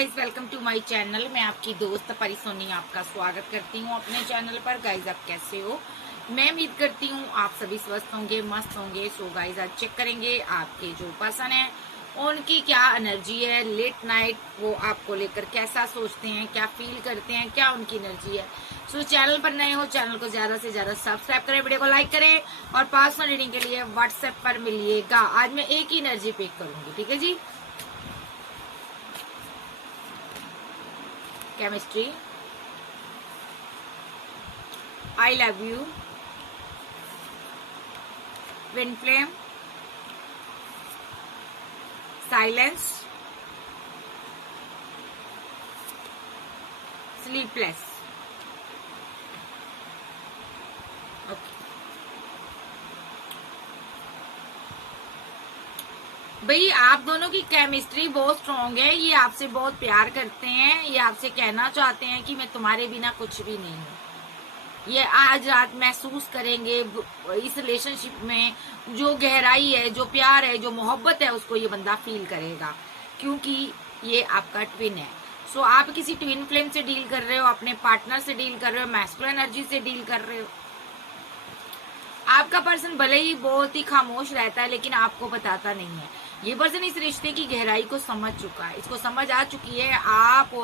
Guys welcome to my channel. मैं आपकी दोस्त परी सोनी आपका स्वागत करती हूँ अपने चैनल पर। गाइज आप कैसे हो? मैं उम्मीद करती हूँ आप सभी स्वस्थ होंगे, मस्त होंगे। सो गाइज आज चेक करेंगे आपके जो पर्सन है उनकी क्या एनर्जी है लेट नाइट। वो आपको लेकर कैसा सोचते हैं, क्या फील करते हैं, क्या उनकी एनर्जी है। सो चैनल पर नए हो, चैनल को ज्यादा से ज्यादा सब्सक्राइब करें, वीडियो को लाइक करें और पर्सनल रीडिंग के लिए व्हाट्सएप पर मिलिएगा। आज मैं एक ही एनर्जी पिक करूंगी, ठीक है जी। Chemistry, I love you, twin flame, silence, sleepless. Okay. भाई आप दोनों की केमिस्ट्री बहुत स्ट्रांग है। ये आपसे बहुत प्यार करते हैं। ये आपसे कहना चाहते हैं कि मैं तुम्हारे बिना कुछ भी नहीं हूँ। ये आज रात महसूस करेंगे इस रिलेशनशिप में जो गहराई है, जो प्यार है, जो मोहब्बत है, उसको ये बंदा फील करेगा क्योंकि ये आपका ट्विन है। सो आप किसी ट्विन फ्लेम से डील कर रहे हो, अपने पार्टनर से डील कर रहे हो, मैस्कुलिन एनर्जी से डील कर रहे हो। आपका पर्सन भले ही बहुत ही खामोश रहता है लेकिन आपको बताता नहीं है। ये पर्सन इस रिश्ते की गहराई को समझ चुका है, इसको समझ आ चुकी है। आप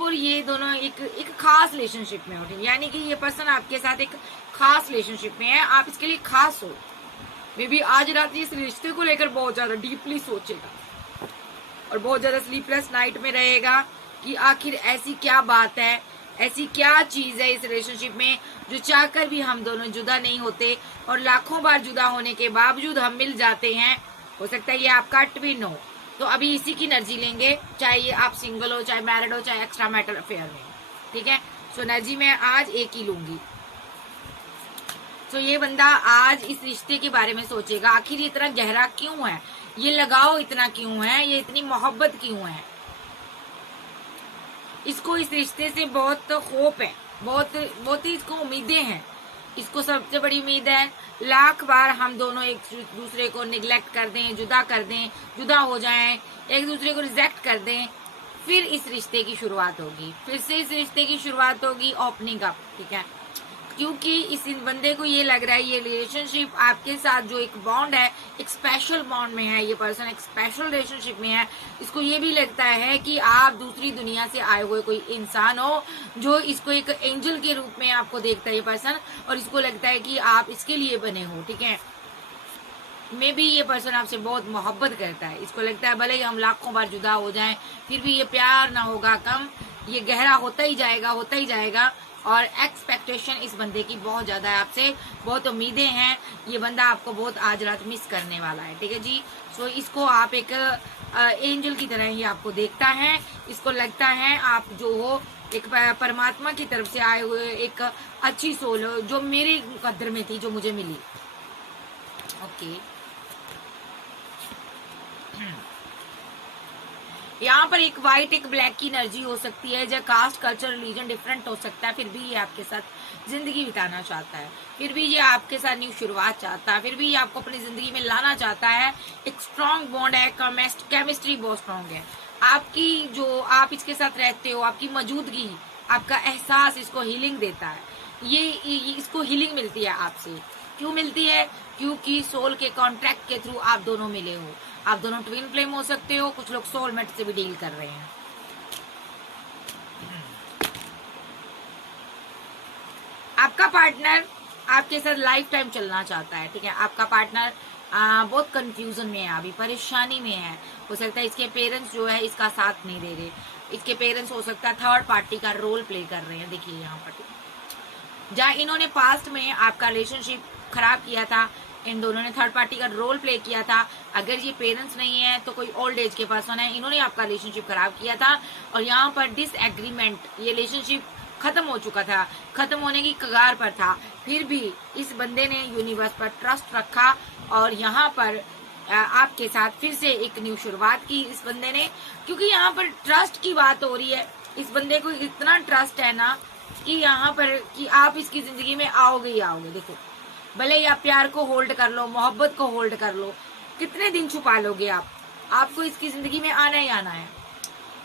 और ये दोनों एक खास रिलेशनशिप में हो, यानी कि ये पर्सन आपके साथ एक खास रिलेशनशिप में है। आप इसके लिए खास हो। मे बी आज रात इस रिश्ते को लेकर बहुत ज्यादा डीपली सोचेगा और बहुत ज्यादा स्लीपलेस नाइट में रहेगा कि आखिर ऐसी क्या बात है, ऐसी क्या चीज है इस रिलेशनशिप में जो चाहकर भी हम दोनों जुदा नहीं होते और लाखों बार जुदा होने के बावजूद हम मिल जाते हैं। हो सकता है ये आपका ट्विन हो। तो अभी इसी की एनर्जी लेंगे, चाहे ये आप सिंगल हो, चाहे मैरिड हो, चाहे एक्स्ट्रा मैरिटल अफेयर में, ठीक है। सो एनर्जी में आज एक ही लूंगी। तो ये बंदा आज इस रिश्ते के बारे में सोचेगा, आखिर ये इतना गहरा क्यों है, ये लगाव इतना क्यों है, ये इतनी मोहब्बत क्यों है। इसको इस रिश्ते से बहुत होप है, बहुत ही इसको उम्मीदें हैं। इसको सबसे बड़ी उम्मीद है लाख बार हम दोनों एक दूसरे को निगलेक्ट कर दें, जुदा कर दें, जुदा हो जाएं, एक दूसरे को रिजेक्ट कर दें, फिर इस रिश्ते की शुरुआत होगी, फिर से इस रिश्ते की शुरुआत होगी, ओपनिंग अप, ठीक है। क्योंकि इस बंदे को ये लग रहा है ये रिलेशनशिप आपके साथ जो एक बॉन्ड है, एक स्पेशल बॉन्ड में है। ये पर्सन एक स्पेशल रिलेशनशिप में है। इसको ये भी लगता है कि आप दूसरी दुनिया से आए हुए कोई इंसान हो जो इसको एक एंजल के रूप में आपको देखता है ये पर्सन, और इसको लगता है कि आप इसके लिए बने हो, ठीक है। मे बी ये पर्सन आपसे बहुत मोहब्बत करता है। इसको लगता है भले ही हम लाखों बार जुदा हो जाएं फिर भी ये प्यार ना होगा कम, ये गहरा होता ही जाएगा, होता ही जाएगा। और एक्सपेक्टेशन इस बंदे की बहुत ज्यादा है आपसे, बहुत उम्मीदें हैं। ये बंदा आपको बहुत आज रात मिस करने वाला है, ठीक है जी। सो इसको आप एक एंजल की तरह ही आपको देखता है। इसको लगता है आप जो हो एक परमात्मा की तरफ से आए हुए एक अच्छी सोल हो जो मेरे कदर में थी, जो मुझे मिली। ओके यहाँ पर एक व्हाइट एक ब्लैक की एनर्जी हो सकती है। जब कास्ट कल्चर रिलीजन डिफरेंट हो सकता है, फिर भी ये आपके साथ जिंदगी बिताना चाहता है, फिर भी ये आपके साथ न्यू शुरुआत चाहता है, फिर भी ये आपको अपनी जिंदगी में लाना चाहता है। एक स्ट्रॉन्ग बॉन्ड है, केमिस्ट्री बहुत स्ट्रॉन्ग है आपकी। जो आप इसके साथ रहते हो, आपकी मौजूदगी, आपका एहसास इसको हीलिंग देता है। ये इसको हीलिंग मिलती है आपसे। क्यों मिलती है? क्योंकि सोल के कॉन्ट्रैक्ट के थ्रू आप दोनों मिले हो। आप दोनों ट्विन फ्लेम हो सकते हो, कुछ लोग सोलमेट से भी डील कर रहे हैं। आपका पार्टनर आपके साथ लाइफ टाइम चलना चाहता है, ठीक है। आपका पार्टनर बहुत कंफ्यूजन में है, अभी परेशानी में है। हो सकता है इसके पेरेंट्स जो है इसका साथ नहीं दे रहे। इसके पेरेंट्स हो सकता है थर्ड पार्टी का रोल प्ले कर रहे हैं। देखिए यहाँ पर जहाँ इन्होंने पास्ट में आपका रिलेशनशिप खराब किया था, इन दोनों ने थर्ड पार्टी का रोल प्ले किया था। अगर ये पेरेंट्स नहीं है तो कोई ओल्ड एज के पर्सन है, इन्होंने आपका रिलेशनशिप खराब किया था और यहाँ पर डिसएग्रीमेंट, ये रिलेशनशिप खत्म हो चुका था, खत्म होने की कगार पर था। फिर भी इस बंदे ने यूनिवर्स पर ट्रस्ट रखा और यहाँ पर आपके साथ फिर से एक न्यू शुरुआत की इस बंदे ने। क्योंकि यहाँ पर ट्रस्ट की बात हो रही है, इस बंदे को इतना ट्रस्ट है ना कि यहाँ पर कि आप इसकी जिंदगी में आओगे ही आओगे। देखो भले ही आप प्यार को होल्ड कर लो, मोहब्बत को होल्ड कर लो, कितने दिन छुपा लोगे आप? आपको इसकी जिंदगी में आना ही आना है।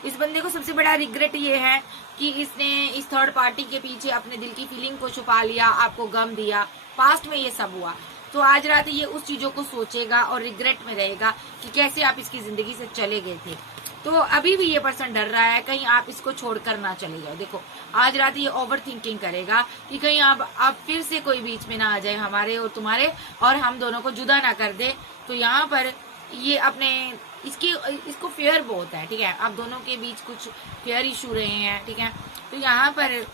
इस बंदे को सबसे बड़ा रिग्रेट ये है कि इसने इस थर्ड पार्टी के पीछे अपने दिल की फीलिंग को छुपा लिया, आपको गम दिया, पास्ट में ये सब हुआ। तो आज रात ये उस चीजों को सोचेगा और रिग्रेट में रहेगा कि कैसे आप इसकी जिंदगी से चले गए थे। तो अभी भी ये पर्सन डर रहा है कहीं आप इसको छोड़कर ना चले जाओ। देखो आज रात ये ओवर थिंकिंग करेगा कि कहीं आप फिर से कोई बीच में ना आ जाए हमारे और तुम्हारे, और हम दोनों को जुदा ना कर दे। तो यहाँ पर ये अपने इसको फेयर बहुत है, ठीक है, आप दोनों के बीच कुछ फेयर इशू रहे हैं, ठीक है। तो यहाँ पर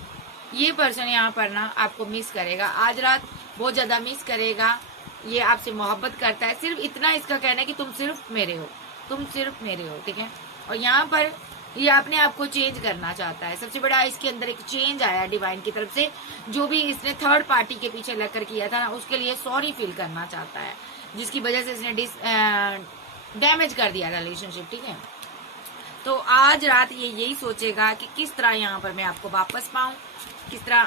ये पर्सन यहाँ पर ना आपको मिस करेगा, आज रात बहुत ज्यादा मिस करेगा। ये आपसे मोहब्बत करता है, सिर्फ इतना इसका कहना है कि तुम सिर्फ मेरे हो, तुम सिर्फ मेरे हो, ठीक है। और यहाँ पर ये अपने आप को चेंज करना चाहता है। सबसे बड़ा इसके अंदर एक चेंज आया डिवाइन की तरफ से, जो भी इसने थर्ड पार्टी के पीछे लगकर किया था ना, उसके लिए सॉरी फील करना चाहता है, जिसकी वजह से इसने डैमेज कर दिया रिलेशनशिप, ठीक है। तो आज रात ये यही सोचेगा कि किस तरह यहाँ पर मैं आपको वापस पाऊं, किस तरह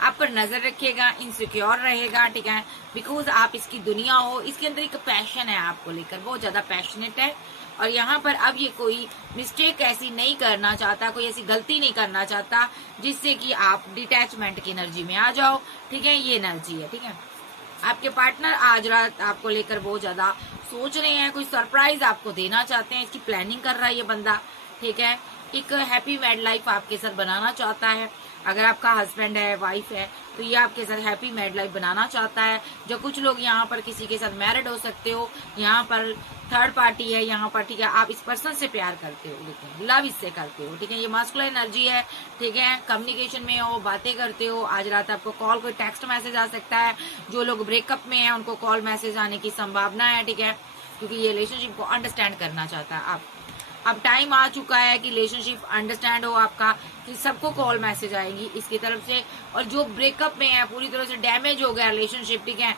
आप पर नजर रखेगा, इनसिक्योर रहेगा, ठीक है, बिकॉज आप इसकी दुनिया हो। इसके अंदर एक पैशन है आपको लेकर, बहुत ज्यादा पैशनेट है। और यहाँ पर अब ये कोई मिस्टेक ऐसी नहीं करना चाहता, कोई ऐसी गलती नहीं करना चाहता जिससे कि आप डिटैचमेंट की एनर्जी में आ जाओ, ठीक है, ये एनर्जी है, ठीक है। आपके पार्टनर आज रात आपको लेकर बहुत ज्यादा सोच रहे हैं, कोई सरप्राइज आपको देना चाहते हैं, इसकी प्लानिंग कर रहा है ये बंदा, ठीक है। एक हैप्पी मैरिड लाइफ आपके साथ बनाना चाहता है। अगर आपका हस्बैंड है, वाइफ है, तो ये आपके साथ हैप्पी मैरिड लाइफ बनाना चाहता है। जो कुछ लोग यहाँ पर किसी के साथ मैरिड हो सकते हो, यहाँ पर थर्ड पार्टी है यहाँ पर, ठीक है, आप इस पर्सन से प्यार करते हो, लेकिन लव इससे करते हो, ठीक है, ये मास्कुलिन एनर्जी है, ठीक है। कम्युनिकेशन में हो, बातें करते हो। आज रात आपको कॉल, कोई टेक्स्ट मैसेज आ सकता है। जो लोग ब्रेकअप में हैं उनको कॉल मैसेज आने की संभावना है, ठीक है, क्योंकि ये रिलेशनशिप को अंडरस्टैंड करना चाहता है। अब टाइम आ चुका है कि रिलेशनशिप अंडरस्टैंड हो आपका, कि सबको कॉल मैसेज आएगी इसकी तरफ से। और जो ब्रेकअप में है, पूरी तरह से डैमेज हो गया रिलेशनशिप, ठीक है,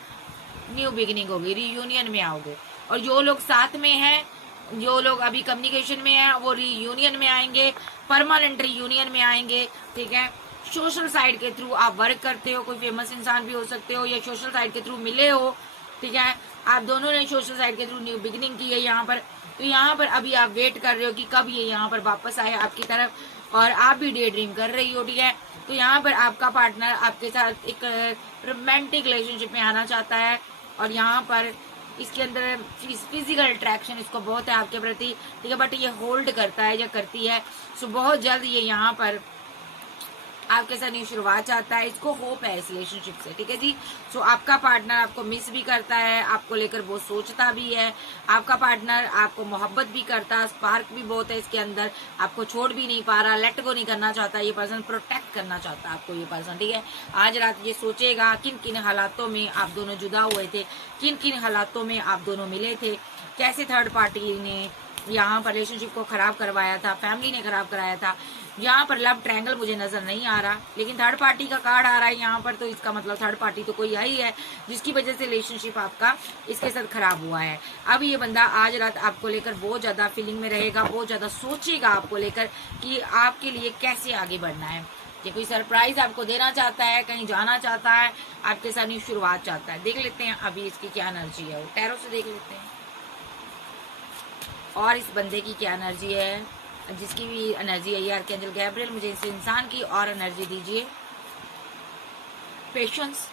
न्यू बिगिनिंग होगी, रीयूनियन में आओगे। और जो लोग साथ में हैं, जो लोग अभी कम्युनिकेशन में हैं, वो रीयूनियन में आएंगे, परमानेंट रीयूनियन में आएंगे, ठीक है। सोशल साइड के थ्रू आप वर्क करते हो, कोई फेमस इंसान भी हो सकते हो, या सोशल साइड के थ्रू मिले हो, ठीक है। आप दोनों ने सोशल साइड के थ्रू न्यू बिगिनिंग की है यहाँ पर। तो यहाँ पर अभी आप वेट कर रहे हो कि कब ये यहाँ पर वापस आए आपकी तरफ, और आप भी डे ड्रीम कर रही हो, ठीक है। तो यहाँ पर आपका पार्टनर आपके साथ एक रोमांटिक रिलेशनशिप में आना चाहता है, और यहाँ पर इसके अंदर फिजिकल अट्रैक्शन इसको बहुत है आपके प्रति, ठीक है, बट ये होल्ड करता है या करती है। सो बहुत जल्द ये यहाँ पर आपके साथ न्यू शुरुआत चाहता है, इसको होप है इस रिलेशनशिप से, ठीक है जी। सो आपका पार्टनर आपको मिस भी करता है, आपको लेकर बहुत सोचता भी है। आपका पार्टनर आपको मोहब्बत भी करता है, स्पार्क भी बहुत है इसके अंदर, आपको छोड़ भी नहीं पा रहा, लेट गो नहीं करना चाहता ये पर्सन, प्रोटेक्ट करना चाहता है आपको ये पर्सन, ठीक है। आज रात ये सोचेगा किन किन हालातों में आप दोनों जुदा हुए थे, किन किन हालातों में आप दोनों मिले थे, कैसे थर्ड पार्टी ने यहाँ पर रिलेशनशिप को खराब करवाया था, फैमिली ने खराब कराया था। यहाँ पर लव ट्रायंगल मुझे नजर नहीं आ रहा, लेकिन थर्ड पार्टी का कार्ड आ रहा है यहाँ पर, तो इसका मतलब थर्ड पार्टी तो कोई आई है जिसकी वजह से रिलेशनशिप आपका इसके साथ खराब हुआ है। अब ये बंदा आज रात आपको लेकर बहुत ज्यादा फीलिंग में रहेगा, बहुत ज्यादा सोचेगा आपको लेकर कि आपके लिए कैसे आगे बढ़ना है। ये कोई सरप्राइज आपको देना चाहता है, कहीं जाना चाहता है, आपके साथ न्यू शुरुआत चाहता है। देख लेते हैं अभी इसकी क्या एनर्जी है, वो टैरो से देख लेते हैं। और इस बंदे की क्या एनर्जी है, जिसकी भी एनर्जी है ये आर्कएंजल गैब्रियल, मुझे इस इंसान की और एनर्जी दीजिए। पेशेंस,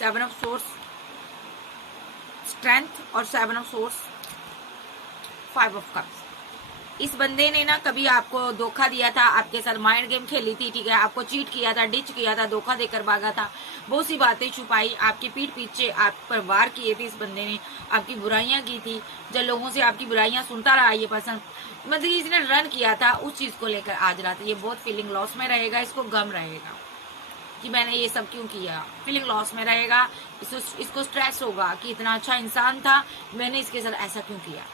7 ऑफ सोर्स, स्ट्रेंथ, और 7 ऑफ सोर्स, 5 ऑफ कप्स। इस बंदे ने ना कभी आपको धोखा दिया था, आपके साथ माइंड गेम खेली थी, ठीक है, आपको चीट किया था, डिच किया था, धोखा देकर भागा था, बहुत सी बातें छुपाई, आपकी पीठ पीछे आप पर वार किए थे इस बंदे ने, आपकी बुराइयां की थी। जब लोगों से आपकी बुराइयां सुनता रहा ये पर्सन, मतलब इसने रन किया था उस चीज को लेकर, आज रात ये बहुत फीलिंग लॉस में रहेगा, इसको गम रहेगा कि मैंने ये सब क्यों किया, फीलिंग लॉस में रहेगा, इसको स्ट्रेस होगा कि इतना अच्छा इंसान था, मैंने इसके साथ ऐसा क्यों किया।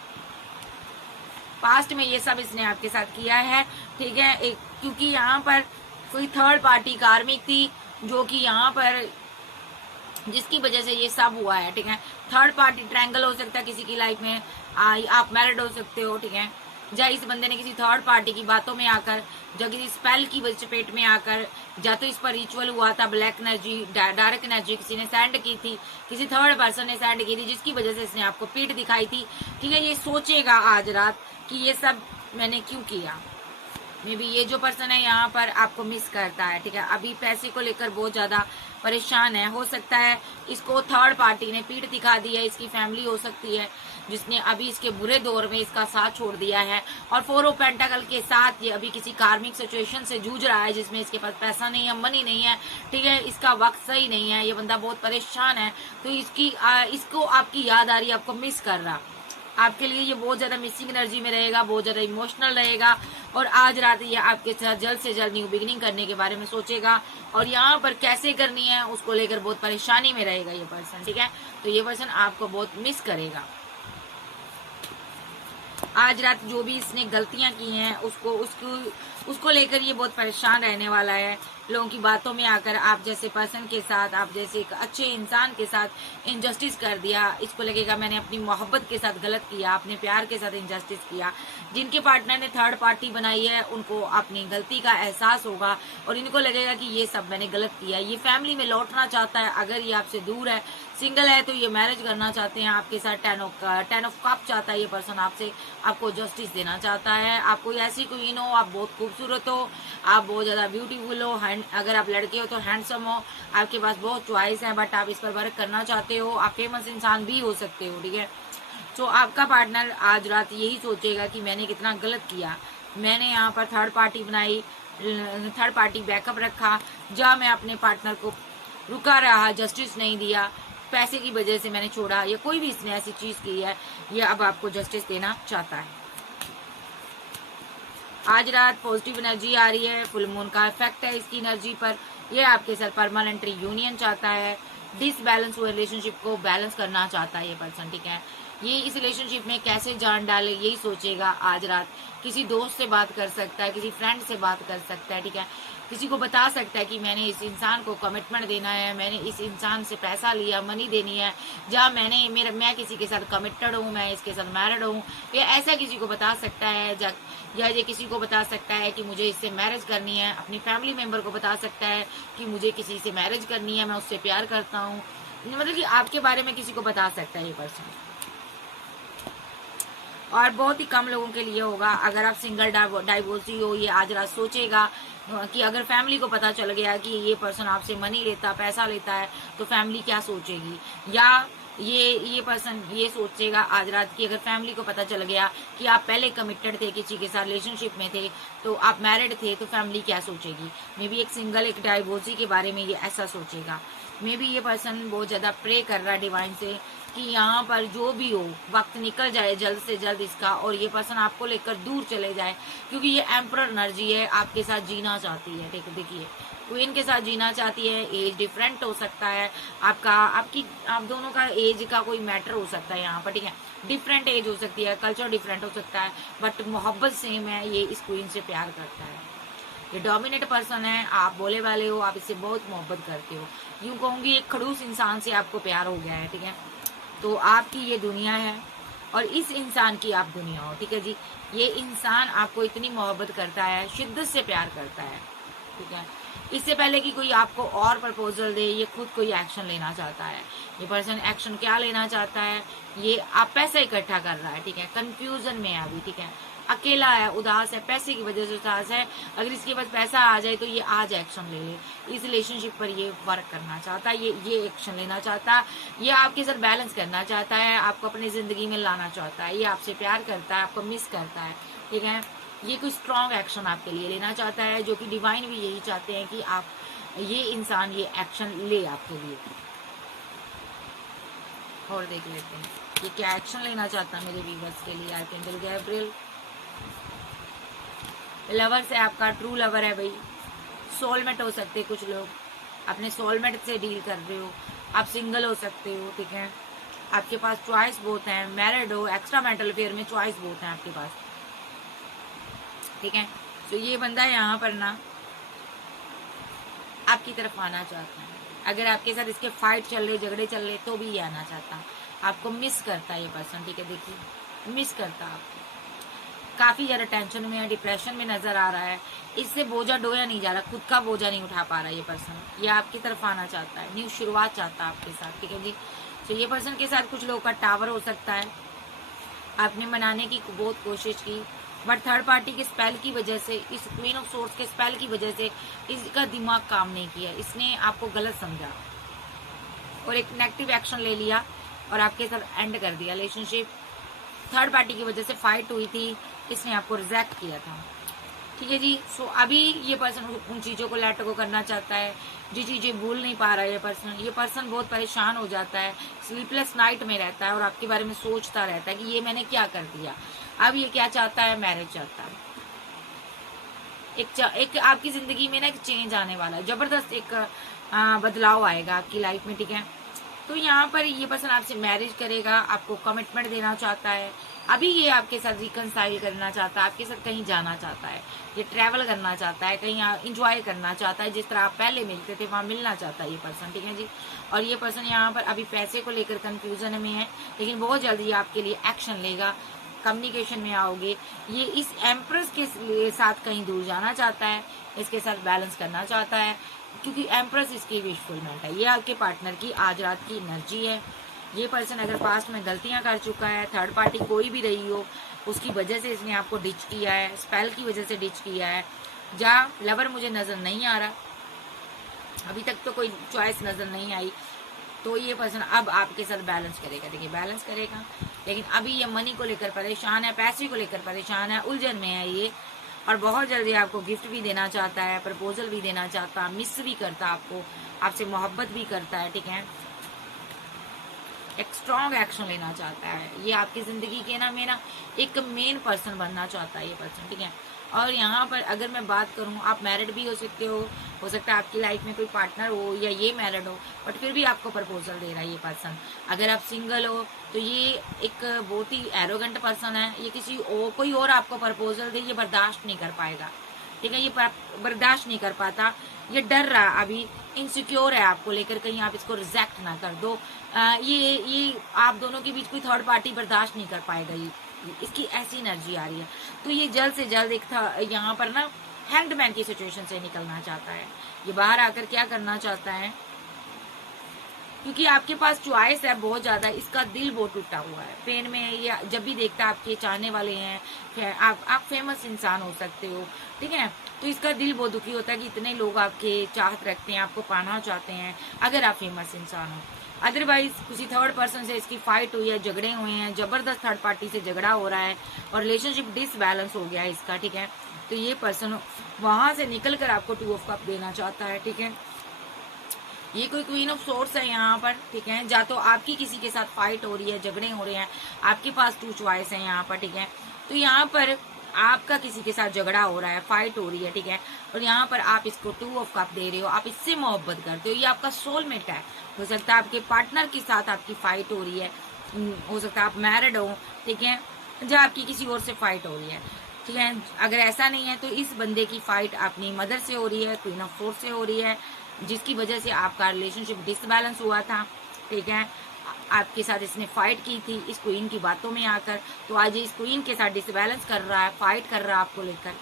पास्ट में ये सब इसने आपके साथ किया है, ठीक है, क्योंकि यहाँ पर कोई थर्ड पार्टी कार्मिक थी जो कि यहाँ पर जिसकी वजह से ये सब हुआ है, ठीक है। थर्ड पार्टी ट्रायंगल हो सकता है किसी की लाइफ में, आप मैरिड हो सकते हो, ठीक है, या इस बंदे ने किसी थर्ड पार्टी की बातों में आकर, या किसी स्पेल की चपेट में आकर, या तो इस पर रिचुअल हुआ था, ब्लैक एनर्जी, डार्क एनर्जी किसी ने सेंड की थी, किसी थर्ड पर्सन ने सेंड की थी, जिसकी वजह से इसने आपको पीठ दिखाई थी। ठीक है, ये सोचेगा आज रात कि ये सब मैंने क्यों किया। मे बी ये जो पर्सन है यहाँ पर आपको मिस करता है। ठीक है, अभी पैसे को लेकर बहुत ज्यादा परेशान है। हो सकता है इसको थर्ड पार्टी ने पीठ दिखा दी है। इसकी फैमिली हो सकती है जिसने अभी इसके बुरे दौर में इसका साथ छोड़ दिया है। और 4 ऑफ पेंटाकल के साथ ये अभी किसी कार्मिक सिचुएशन से जूझ रहा है जिसमें इसके पास पैसा नहीं है, मनी नहीं है। ठीक है, इसका वक्त सही नहीं है, ये बंदा बहुत परेशान है। तो इसको आपकी याद आ रही है, आपको मिस कर रहा। आपके लिए ये बहुत ज्यादा मिसिंग एनर्जी में रहेगा, बहुत ज्यादा इमोशनल रहेगा। और आज रात ये आपके साथ जल्द से जल्द न्यू बिगिनिंग करने के बारे में सोचेगा, और यहाँ पर कैसे करनी है उसको लेकर बहुत परेशानी में रहेगा ये पर्सन। ठीक है, तो ये पर्सन आपको बहुत मिस करेगा। आज रात जो भी इसने गलतियां की हैं उसको लेकर ये बहुत परेशान रहने वाला है। लोगों की बातों में आकर आप जैसे पर्सन के साथ, आप जैसे एक अच्छे इंसान के साथ इनजस्टिस कर दिया। इसको लगेगा मैंने अपनी मोहब्बत के साथ गलत किया, अपने प्यार के साथ इनजस्टिस किया। जिनके पार्टनर ने थर्ड पार्टी बनाई है उनको अपनी गलती का एहसास होगा और इनको लगेगा कि ये सब मैंने गलत किया। ये फैमिली में लौटना चाहता है। अगर ये आपसे दूर है, सिंगल है, तो ये मैरिज करना चाहते हैं आपके साथ। 10 ऑफ कप चाहता है ये पर्सन आपसे, आपको जस्टिस देना चाहता है। आप कोई ऐसी क्वीन हो, आप बहुत खूबसूरत हो, आप बहुत ज्यादा ब्यूटीफुल हो, अगर आप लड़के हो तो हैंडसम हो, आपके पास बहुत चॉइस है, बट आप इस पर वर्क करना चाहते हो। आप फेमस इंसान भी हो सकते हो। ठीक है, तो आपका पार्टनर आज रात यही सोचेगा कि मैंने कितना गलत किया, मैंने यहाँ पर थर्ड पार्टी बनाई, थर्ड पार्टी बैकअप रखा, जहाँ मैं अपने पार्टनर को रुका रहा, जस्टिस नहीं दिया, पैसे की वजह से मैंने छोड़ा, या कोई भी इसने ऐसी चीज की है, ये अब आपको जस्टिस देना चाहता है। आज रात पॉजिटिव एनर्जी आ रही है, फुल मून का इफेक्ट है इसकी एनर्जी पर। ये आपके साथ परमानेंट यूनियन चाहता है, डिसबैलेंस हुए रिलेशनशिप को बैलेंस करना चाहता है ये पर्सन। ठीक है, ये इस रिलेशनशिप में कैसे जान डाले यही सोचेगा आज रात। किसी दोस्त से बात कर सकता है, किसी फ्रेंड से बात कर सकता है। ठीक है, किसी को बता सकता है कि मैंने इस इंसान को कमिटमेंट देना है, मैंने इस इंसान से पैसा लिया, मनी देनी है, जहाँ मैं किसी के साथ कमिटेड हूँ, मैं इसके साथ मैरिड हूँ, या ऐसा किसी को बता सकता है। या ये किसी को बता सकता है कि मुझे इससे मैरिज करनी है, अपनी फैमिली मेंबर को बता सकता है कि मुझे किसी से मैरिज करनी है, मैं उससे प्यार करता हूँ। मतलब कि आपके बारे में किसी को बता सकता है ये पर्सन। और बहुत ही कम लोगों के लिए होगा। अगर आप सिंगल डाइवोर्सी हो, ये आज रात सोचेगा कि अगर फैमिली को पता चल गया कि ये पर्सन आपसे मनी लेता, पैसा लेता है, तो फैमिली क्या सोचेगी। या ये पर्सन ये सोचेगा आज रात कि अगर फैमिली को पता चल गया कि आप पहले कमिटेड थे, किसी के साथ रिलेशनशिप में थे, तो आप मैरिड थे, तो फैमिली क्या सोचेगी। मे बी एक सिंगल एक डाइवोर्सी के बारे में ये ऐसा सोचेगा। मे बी ये पर्सन बहुत ज्यादा प्रे कर रहा है डिवाइन से कि यहाँ पर जो भी हो वक्त निकल जाए जल्द से जल्द इसका, और ये पर्सन आपको लेकर दूर चले जाए, क्योंकि ये एम्परर एनर्जी है, आपके साथ जीना चाहती है। देखिए, क्वीन के साथ जीना चाहती है। एज डिफरेंट हो सकता है आप दोनों का एज का कोई मैटर हो सकता है यहाँ पर। ठीक है, डिफरेंट एज हो सकती है, कल्चर डिफरेंट हो सकता है, बट मोहब्बत सेम है। ये इस क्वीन से प्यार करता है। ये डोमिनेट पर्सन है, आप बोले वाले हो, आप इससे बहुत मोहब्बत करते हो। यूं कहूंगी एक खड़ूस इंसान से आपको प्यार हो गया है। ठीक है, तो आपकी ये दुनिया है और इस इंसान की आप दुनिया हो। ठीक है जी, ये इंसान आपको इतनी मोहब्बत करता है, शिद्दत से प्यार करता है। ठीक है, इससे पहले कि कोई आपको और प्रपोजल दे, ये खुद कोई एक्शन लेना चाहता है। ये पर्सन एक्शन क्या लेना चाहता है, ये आप पैसा इकट्ठा कर रहा है। ठीक है, कंफ्यूजन में है अभी। ठीक है, अकेला है, उदास है, पैसे की वजह से उदास है। अगर इसके पास पैसा आ जाए तो ये आज एक्शन ले ले। इस रिलेशनशिप पर ये वर्क करना चाहता है, ये एक्शन लेना चाहता है, ये आपके साथ बैलेंस करना चाहता है, आपको अपनी जिंदगी में लाना चाहता है। ये आपसे प्यार करता है, आपको मिस करता है। ठीक है, ये कोई स्ट्रॉन्ग एक्शन आपके लिए लेना चाहता है, जो कि डिवाइन भी यही चाहते हैं कि आप ये इंसान ये एक्शन ले आपके लिए। और देख लेते हैं ये क्या एक्शन लेना चाहता है मेरे व्यूअर्स के लिए। आर्कएंजल गैब्रिएल, लवर से आपका ट्रू लवर है भाई, सोलमेट हो सकते हैं कुछ लोग, अपने सोलमेट से डील कर रहे हो, आप सिंगल हो सकते हो। ठीक है, आपके पास चॉइस बहुत है, मैरिड हो, एक्स्ट्रा मैरिटल अफेयर में चॉइस बहुत है आपके पास। ठीक है, तो ये बंदा यहाँ पर ना आपकी तरफ आना चाहता है। अगर आपके साथ इसके फाइट चल रहे, झगड़े चल रहे, तो भी ये आना चाहता है। आपको मिस करता है ये पर्सन। ठीक है, देखिए मिस करता है आपको। काफी ज्यादा टेंशन में है, डिप्रेशन में नजर आ रहा है, इससे बोझा ढोया नहीं जा रहा, खुद का बोझा नहीं उठा पा रहा ये पर्सन। ये आपकी तरफ आना चाहता है, न्यू शुरुआत चाहता है आपके साथ, ठीक है जी। तो ये पर्सन के साथ कुछ लोगों का टावर हो सकता है, आपने मनाने की बहुत कोशिश की, बट थर्ड पार्टी के स्पेल की वजह से, इस क्वीन ऑफ सोर्स के स्पेल की वजह से इसका दिमाग काम नहीं किया, इसने आपको गलत समझा और एक नेगेटिव एक्शन ले लिया और आपके साथ एंड कर दिया रिलेशनशिप। थर्ड पार्टी की वजह से फाइट हुई थी, इसने आपको रिजेक्ट किया था, ठीक है जी। सो अभी ये पर्सन उन चीजों को लेट गो करना चाहता है, जो चीजें भूल नहीं पा रहा है ये पर्सन बहुत परेशान हो जाता है, स्लीपलेस नाइट में रहता है और आपके बारे में सोचता रहता है कि ये मैंने क्या कर दिया। अब ये क्या चाहता है, मैरिज चाहता है। एक आपकी जिंदगी में ना एक चेंज आने वाला है, जबरदस्त एक बदलाव आएगा आपकी लाइफ में, ठीक है। तो यहाँ पर ये पर्सन आपसे मैरिज करेगा, आपको कमिटमेंट देना चाहता है, अभी ये आपके साथ रिकनसाइल करना चाहता है, आपके साथ कहीं जाना चाहता है, ये ट्रैवल करना चाहता है, कहीं इंजॉय करना चाहता है, जिस तरह आप पहले मिलते थे वहां मिलना चाहता है ये पर्सन, ठीक है जी। और ये पर्सन यहाँ पर अभी पैसे को लेकर कंफ्यूजन में है, लेकिन बहुत जल्दी आपके लिए एक्शन लेगा, कम्युनिकेशन में आओगे। ये इस एम्प्रेस के साथ कहीं दूर जाना चाहता है, इसके साथ बैलेंस करना चाहता है, क्योंकि एम्प्रेस इसकी विशफुलमेंट है, ये आपके पार्टनर की आज रात की एनर्जी है। ये पर्सन अगर पास्ट में गलतियां कर चुका है, थर्ड पार्टी कोई भी रही हो, उसकी वजह से इसने आपको डिच किया है, स्पेल की वजह से डिच किया है, जहाँ लवर मुझे नजर नहीं आ रहा, अभी तक तो कोई चॉइस नजर नहीं आई, तो ये पर्सन अब आपके साथ बैलेंस करेगा, देखिए बैलेंस करेगा। लेकिन अभी ये मनी को लेकर परेशान है, पैसे को लेकर परेशान है, उलझन में है ये, और बहुत जल्दी आपको गिफ्ट भी देना चाहता है, प्रपोजल भी देना चाहता है, मिस भी करता है आपको, आपसे मोहब्बत भी करता है, ठीक है। एक स्ट्रॉन्ग एक्शन लेना चाहता है, ये आपकी जिंदगी के में एक मेन पर्सन बनना चाहता है ये पर्सन, ठीक है। और यहाँ पर अगर मैं बात करूँ, आप मैरिड भी हो सकता है आपकी लाइफ में कोई पार्टनर हो या ये मैरिड हो, बट फिर भी आपको प्रपोजल दे रहा है ये पर्सन। अगर आप सिंगल हो तो ये एक बहुत ही एरोगेंट पर्सन है, ये कोई और आपको प्रपोजल दे ये बर्दाश्त नहीं कर पाएगा, ठीक है। ये बर्दाश्त नहीं कर पाता, ये डर रहा, अभी इनसिक्योर है आपको लेकर, कहीं आप इसको रिजेक्ट ना कर दो। ये आप दोनों के बीच कोई थर्ड पार्टी बर्दाश्त नहीं कर पाएगा, ये इसकी ऐसी एनर्जी आ रही है। तो ये जल्द से जल्द एक यहाँ पर ना हैंग्डमैन की सिचुएशन से निकलना चाहता है, ये बाहर आकर क्या करना चाहता है, क्योंकि आपके पास चॉइस है बहुत ज्यादा, इसका दिल बहुत टूटा हुआ है, पेन में है ये, जब भी देखता है आपके चाहने वाले हैं, आप फेमस इंसान हो सकते हो, ठीक है। तो इसका दिल बहुत दुखी होता है कि इतने लोग आपके चाहत रखते हैं, आपको पाना चाहते हैं, अगर आप फेमस इंसान हो। अदरवाइज किसी थर्ड पर्सन से इसकी फाइट हुई है, झगड़े हुए हैं, जबरदस्त थर्ड पार्टी से झगड़ा हो रहा है और रिलेशनशिप डिसबैलेंस हो गया है इसका, ठीक है। तो ये पर्सन वहां से निकल कर आपको 2 ऑफ कप देना चाहता है, ठीक है। ये कोई क्वीन ऑफ सोर्स है यहाँ पर, ठीक है। या तो आपकी किसी के साथ फाइट हो रही है, झगड़े हो रहे हैं, आपके पास 2 चॉइस है यहाँ पर, ठीक है। तो यहाँ पर आपका किसी के साथ झगड़ा हो रहा है, फाइट हो रही है, ठीक है, और यहाँ पर आप इसको 2 ऑफ कप दे रहे हो, आप इससे मोहब्बत करते हो, ये आपका सोलमेट है। हो सकता है आपके पार्टनर के साथ आपकी फाइट हो रही है, हो सकता है आप मैरिड हो, ठीक है, जहाँ आपकी किसी और से फाइट हो रही है, ठीक है। अगर ऐसा नहीं है तो इस बंदे की फाइट अपनी मदर से हो रही है, क्वीन ऑफ सोर्स से हो रही है, जिसकी वजह से आपका रिलेशनशिप डिसबैलेंस हुआ था, ठीक है। आपके साथ इसने फाइट की थी इस क्वीन की बातों में आकर, तो आज इस क्वीन के साथ डिसबैलेंस कर रहा है, फाइट कर रहा है आपको लेकर,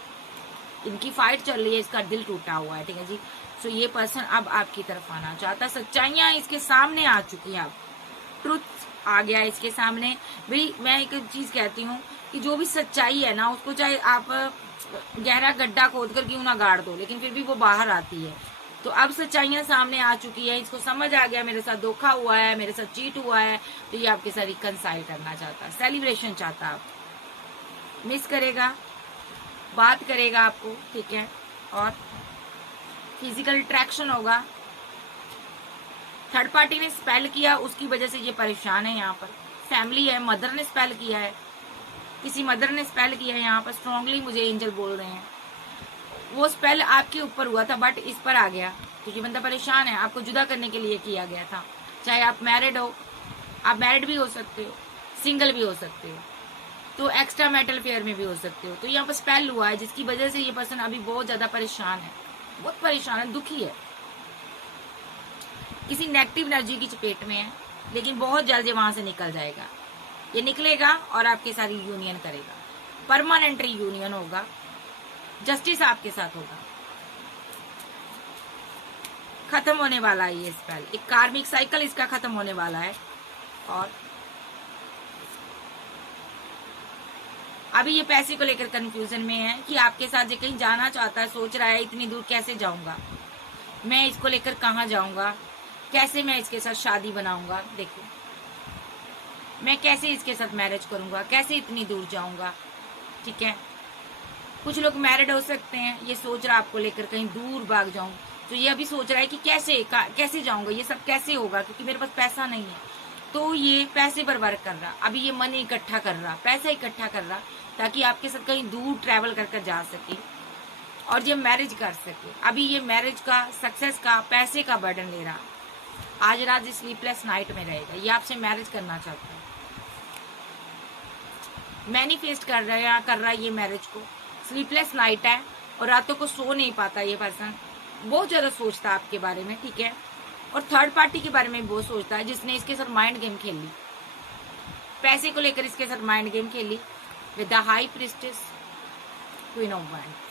इनकी फाइट चल रही है, इसका दिल टूटा हुआ है, ठीक है जी। सो ये पर्सन अब आपकी तरफ आना चाहता है, सच्चाइयां इसके सामने आ चुकी है, अब ट्रुथ आ गया इसके सामने। भाई मैं एक चीज कहती हूँ कि जो भी सच्चाई है ना, उसको चाहे आप गहरा गड्ढा खोद कर क्यों ना गाड़ दो, लेकिन फिर भी वो बाहर आती है। तो अब सच्चाइयां सामने आ चुकी है, इसको समझ आ गया मेरे साथ धोखा हुआ है, मेरे साथ चीट हुआ है, तो ये आपके साथ रिकंसाइल करना चाहता है, सेलिब्रेशन चाहता है, मिस करेगा, बात करेगा आपको, ठीक है, और फिजिकल अट्रैक्शन होगा। थर्ड पार्टी ने स्पेल किया, उसकी वजह से ये परेशान है। यहाँ पर फैमिली है, मदर ने स्पेल किया है, किसी मदर ने स्पेल किया है, यहाँ पर स्ट्रांगली मुझे एंजल बोल रहे हैं। वो स्पेल आपके ऊपर हुआ था बट इस पर आ गया, क्योंकि बंदा परेशान है, आपको जुदा करने के लिए किया गया था। चाहे आप मैरिड हो, आप मैरिड भी हो सकते हो, सिंगल भी हो सकते हो, तो एक्स्ट्रा मैरिटल फेयर में भी हो सकते हो। तो यहाँ पर स्पेल हुआ है, जिसकी वजह से ये पर्सन अभी बहुत ज्यादा परेशान है, बहुत परेशान है, दुखी है, किसी नेगेटिव एनर्जी की चपेट में है, लेकिन बहुत जल्द वहां से निकल जाएगा। ये निकलेगा और आपके साथ यूनियन करेगा। परमानेंट यूनियन होगा, जस्टिस आपके साथ होगा। खत्म होने वाला है ये स्पेल, एक कार्मिक साइकिल इसका खत्म होने वाला है। और अभी ये पैसे को लेकर कंफ्यूजन में है कि आपके साथ ये कहीं जाना चाहता है, सोच रहा है इतनी दूर कैसे जाऊंगा, मैं इसको लेकर कहाँ जाऊंगा, कैसे मैं इसके साथ शादी बनाऊंगा, देखो मैं कैसे इसके साथ मैरिज करूंगा, कैसे इतनी दूर जाऊंगा। ठीक है, कुछ लोग मैरिड हो सकते हैं, ये सोच रहा आपको लेकर कहीं दूर भाग जाऊं, तो ये अभी सोच रहा है कि कैसे जाऊंगा, ये सब कैसे होगा, क्योंकि मेरे पास पैसा नहीं है। तो ये पैसे पर वर्क कर रहा, अभी ये मनी इकट्ठा कर रहा, पैसा इकट्ठा कर रहा, ताकि आपके साथ कहीं दूर ट्रैवल कर जा सके और ये मैरिज कर सके। अभी ये मैरिज का, सक्सेस का, पैसे का बर्डन ले रहा, आज रात स्लीपलेस नाइट में रहेगा। ये आपसे मैरिज करना चाहता है, मैनिफेस्ट कर रहा है ये मैरिज को। स्लीपलेस नाइट है और रातों को सो नहीं पाता ये पर्सन, बहुत ज्यादा सोचता है आपके बारे में। ठीक है, और थर्ड पार्टी के बारे में बहुत सोचता है, जिसने इसके साथ माइंड गेम खेल ली, पैसे को लेकर इसके साथ माइंड गेम खेली with the high priestess, queen of wands.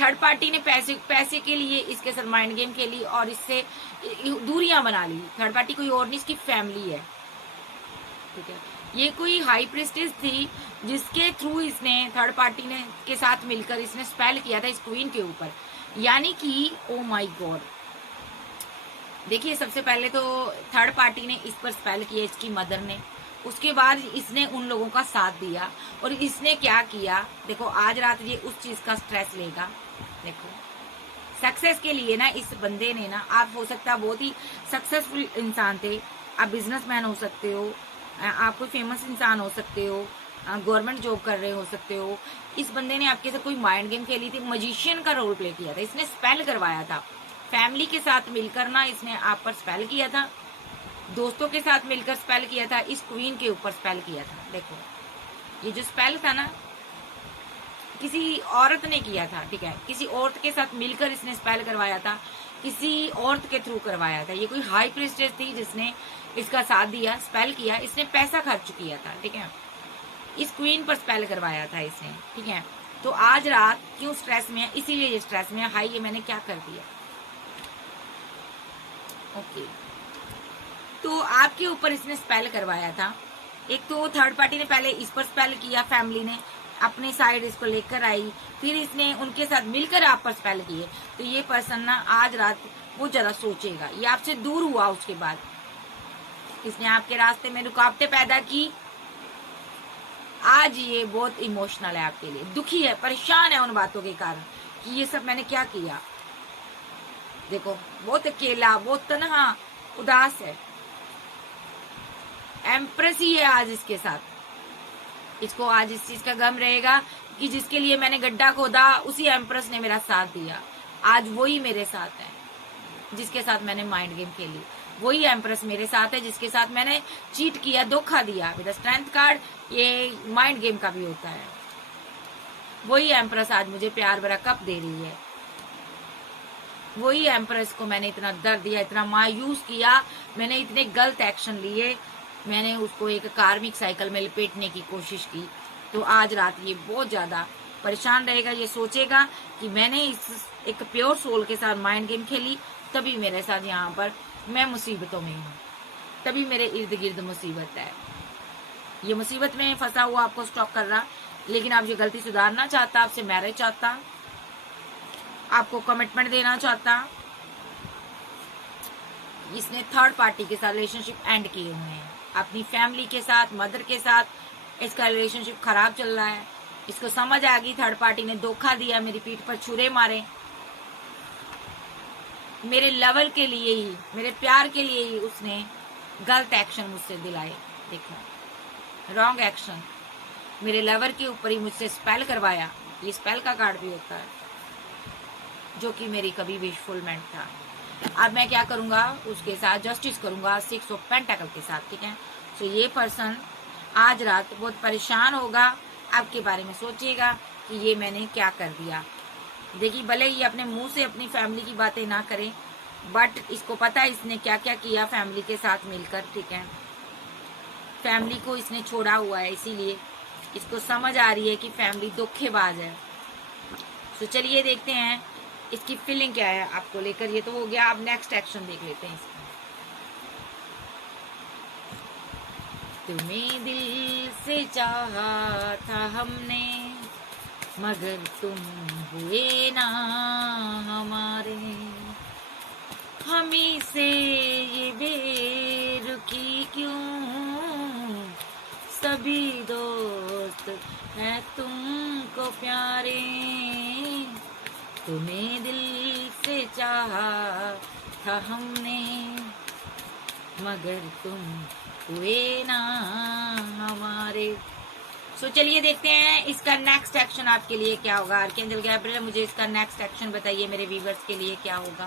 Third party ने पैसे के लिए इसके साथ माइंड गेम खेली और इससे दूरियां बना ली। थर्ड पार्टी कोई और नहीं, इसकी फैमिली है। ठीक है, ये कोई हाई प्रिस्टेस थी जिसके थ्रू इसने थर्ड पार्टी ने के साथ मिलकर इसने स्पेल किया था इस क्वीन के ऊपर। यानी कि ओ माय गॉड, देखिए सबसे पहले तो थर्ड पार्टी ने इस पर स्पेल किया, इसकी मदर ने। उसके बाद इसने उन लोगों का साथ दिया और इसने क्या किया, देखो आज रात ये उस चीज का स्ट्रेस लेगा। देखो सक्सेस के लिए ना इस बंदे ने ना, आप हो सकता है बहुत ही सक्सेसफुल इंसान थे, आप बिजनेसमैन हो सकते हो, आप कोई फेमस इंसान हो सकते हो, गवर्नमेंट जॉब कर रहे हो सकते हो। इस बंदे ने आपके साथ कोई माइंड गेम खेली थी, मजिशियन का रोल प्ले किया था, इसने स्पेल करवाया था। फैमिली के साथ मिलकर ना इसने आप पर स्पेल किया था, दोस्तों के साथ मिलकर स्पेल किया था, इस क्वीन के ऊपर स्पेल किया था। देखो ये जो स्पेल था ना किसी औरत ने किया था। ठीक है, किसी औरत के साथ मिलकर इसने स्पेल करवाया था, किसी औरत के थ्रू करवाया था। ये कोई हाई प्रिस्टेस थी जिसने इसका साथ दिया, स्पेल किया, इसने पैसा खर्च किया था। ठीक है, इस क्वीन पर स्पेल करवाया था इसने। ठीक है, तो आज रात क्यों स्ट्रेस में है, इसीलिए ये स्ट्रेस में है। हाई ये मैंने क्या कर दिया। ओके, तो आपके ऊपर इसने स्पेल करवाया था। एक तो थर्ड पार्टी ने पहले इस पर स्पेल किया, फैमिली ने अपने साइड इसको लेकर आई, फिर इसने उनके साथ मिलकर आप पर स्पेल किए। तो ये पर्सन ना आज रात बहुत ज्यादा सोचेगा। ये आपसे दूर हुआ, उसके बाद इसने आपके रास्ते में रुकावटें पैदा की। आज ये बहुत इमोशनल है आपके लिए, दुखी है, परेशान है उन बातों के कारण कि ये सब मैंने क्या किया। देखो बहुत अकेला, बहुत तन्हा, उदास है। एम्प्रेस ही है आज इसके साथ। इसको आज इस चीज का गम रहेगा कि जिसके लिए मैंने गड्ढा खोदा उसी एम्प्रेस ने मेरा साथ दिया। आज वही मेरे साथ है जिसके साथ मैंने माइंड गेम खेली, वही एम्प्रेस मेरे साथ है जिसके साथ मैंने चीट किया, धोखा दिया। विद स्ट्रेंथ कार्ड ये माइंड गेम का भी होता है। वही एम्प्रेस आज मुझे प्यार भरा कप दे रही है। वही एम्प्रेस को मैंने इतना दर्द दिया, इतना मायूस किया, मैंने इतने गलत एक्शन लिए, मैंने उसको एक कार्मिक साइकिल में लपेटने की कोशिश की। तो आज रात ये बहुत ज्यादा परेशान रहेगा। ये सोचेगा कि मैंने इस एक प्योर सोल के साथ माइंड गेम खेली, तभी मेरे साथ यहाँ पर मैं मुसीबतों में हूँ, तभी मेरे इर्द गिर्द मुसीबत है। ये मुसीबत में फंसा हुआ आपको स्टॉप कर रहा, लेकिन आप ये गलती सुधारना चाहता, आपसे मैरिज चाहता, आपको कमिटमेंट देना चाहता। इसने थर्ड पार्टी के साथ रिलेशनशिप एंड किए हुए हैं, अपनी फैमिली के साथ, मदर के साथ इसका रिलेशनशिप खराब चल रहा है। इसको समझ आ गई थर्ड पार्टी ने धोखा दिया, मेरी पीठ पर छुरे मारे, मेरे लेवल के लिए ही, मेरे प्यार के लिए ही उसने गलत एक्शन मुझसे दिलाए। देखो रॉन्ग एक्शन, मेरे लेवल के ऊपर ही मुझसे स्पेल करवाया। ये स्पेल का कार्ड भी होता है जो कि मेरी कभी विशफुलमेंट था। अब मैं क्या करूंगा, उसके साथ जस्टिस करूंगा 6 ऑफ पेंटाकल के साथ। ठीक है, तो ये पर्सन आज रात बहुत परेशान होगा, आपके बारे में सोचेगा कि ये मैंने क्या कर दिया। देखिए भले ही अपने मुंह से अपनी फैमिली की बातें ना करें, बट इसको पता है इसने क्या क्या किया फैमिली के साथ मिलकर। ठीक है, फैमिली को इसने छोड़ा हुआ है, इसीलिए इसको समझ आ रही है कि फैमिली धोखेबाज है। तो चलिए देखते हैं इसकी फीलिंग क्या है आपको लेकर। ये तो हो गया, अब नेक्स्ट एक्शन देख लेते हैं इसका। तुम्हें दिल से चाहा था हमने, मगर तुम हुए ना हमारे। हमी से ये बेरुखी क्यों, सभी दोस्त हैं तुमको प्यारे। तुम्हें दिल से चाहा था हमने, मगर तुम हुए ना हमारे। सो चलिए देखते हैं इसका नेक्स्ट एक्शन आपके लिए क्या होगा। आर्कएंजल गैब्रियल, मुझे इसका नेक्स्ट एक्शन बताइए मेरे व्यूअर्स के लिए क्या होगा।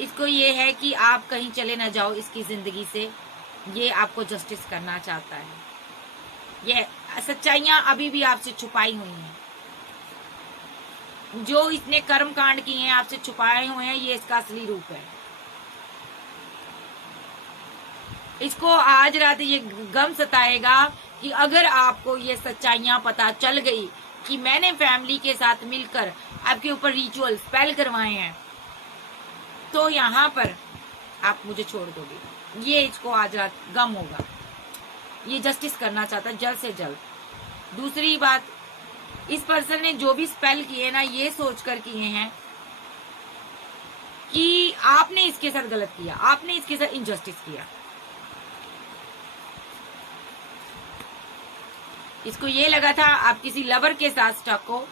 इसको ये है कि आप कहीं चले ना जाओ इसकी जिंदगी से, ये आपको जस्टिस करना चाहता है। ये सच्चाइयां अभी भी आपसे छुपाई हुई हैं, जो इसने कर्म कांड किए हैं आपसे छुपाए हुए हैं, ये इसका असली रूप है। इसको आज रात ये गम सताएगा कि अगर आपको ये सच्चाइयां पता चल गई कि मैंने फैमिली के साथ मिलकर आपके ऊपर रिचुअल स्पेल करवाए हैं, तो यहाँ पर आप मुझे छोड़ दोगे। ये इसको आज रात गम होगा, ये जस्टिस करना चाहता है जल्द से जल्द। दूसरी बात, इस पर्सन ने जो भी स्पेल किए ना, ये सोचकर किए हैं कि आपने इसके साथ गलत किया, आपने इसके साथ इनजस्टिस किया। इसको ये लगा था आप किसी लवर के साथ स्टक हो,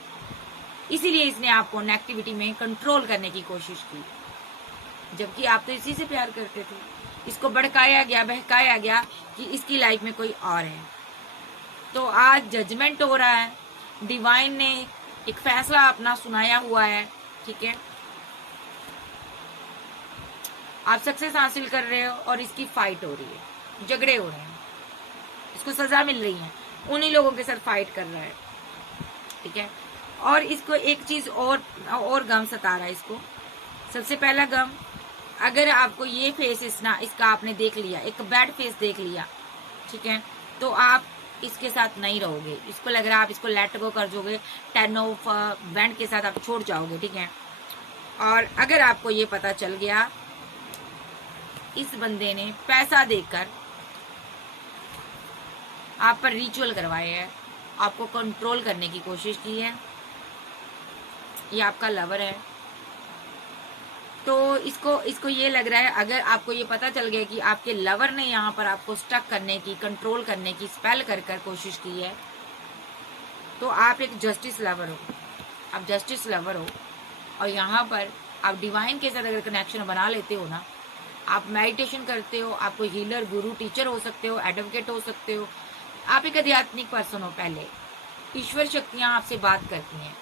इसीलिए इसने आपको नेगेटिविटी में कंट्रोल करने की कोशिश की, जबकि आप तो इसी से प्यार करते थे। इसको भड़काया गया, बहकाया गया कि इसकी लाइफ में कोई और है। तो आज जजमेंट हो रहा है, डिवाइन ने एक फैसला अपना सुनाया हुआ है, ठीक है। आप सक्सेस हासिल कर रहे हो और इसकी फाइट हो रही है, झगड़े हो रहे हैं, इसको सजा मिल रही है, उन्हीं लोगों के साथ फाइट कर रहा है, ठीक है। और इसको एक चीज और गम सता रहा है इसको। सबसे पहला गम, अगर आपको ये फेस इसका आपने देख लिया, एक बैड फेस देख लिया, ठीक है, तो आप इसके साथ नहीं रहोगे। इसको लग रहा है आप इसको लेट गो कर दोगे, 10 ऑफ बैंड के साथ आप छोड़ जाओगे, ठीक है। और अगर आपको ये पता चल गया इस बंदे ने पैसा देकर आप पर रिचुअल करवाए हैं, आपको कंट्रोल करने की कोशिश की है, ये आपका लवर है, तो इसको ये लग रहा है, अगर आपको ये पता चल गया कि आपके लवर ने यहाँ पर आपको स्टक करने की, कंट्रोल करने की, स्पेल कर कोशिश की है, तो आप एक जस्टिस लवर हो, आप जस्टिस लवर हो। और यहाँ पर आप डिवाइन के साथ अगर कनेक्शन बना लेते हो ना, आप मेडिटेशन करते हो, आप कोई हीलर, गुरु, टीचर हो सकते हो, एडवोकेट हो सकते हो, आप एक आध्यात्मिक पर्सन हो, पहले ईश्वर शक्तियां आपसे बात करती हैं।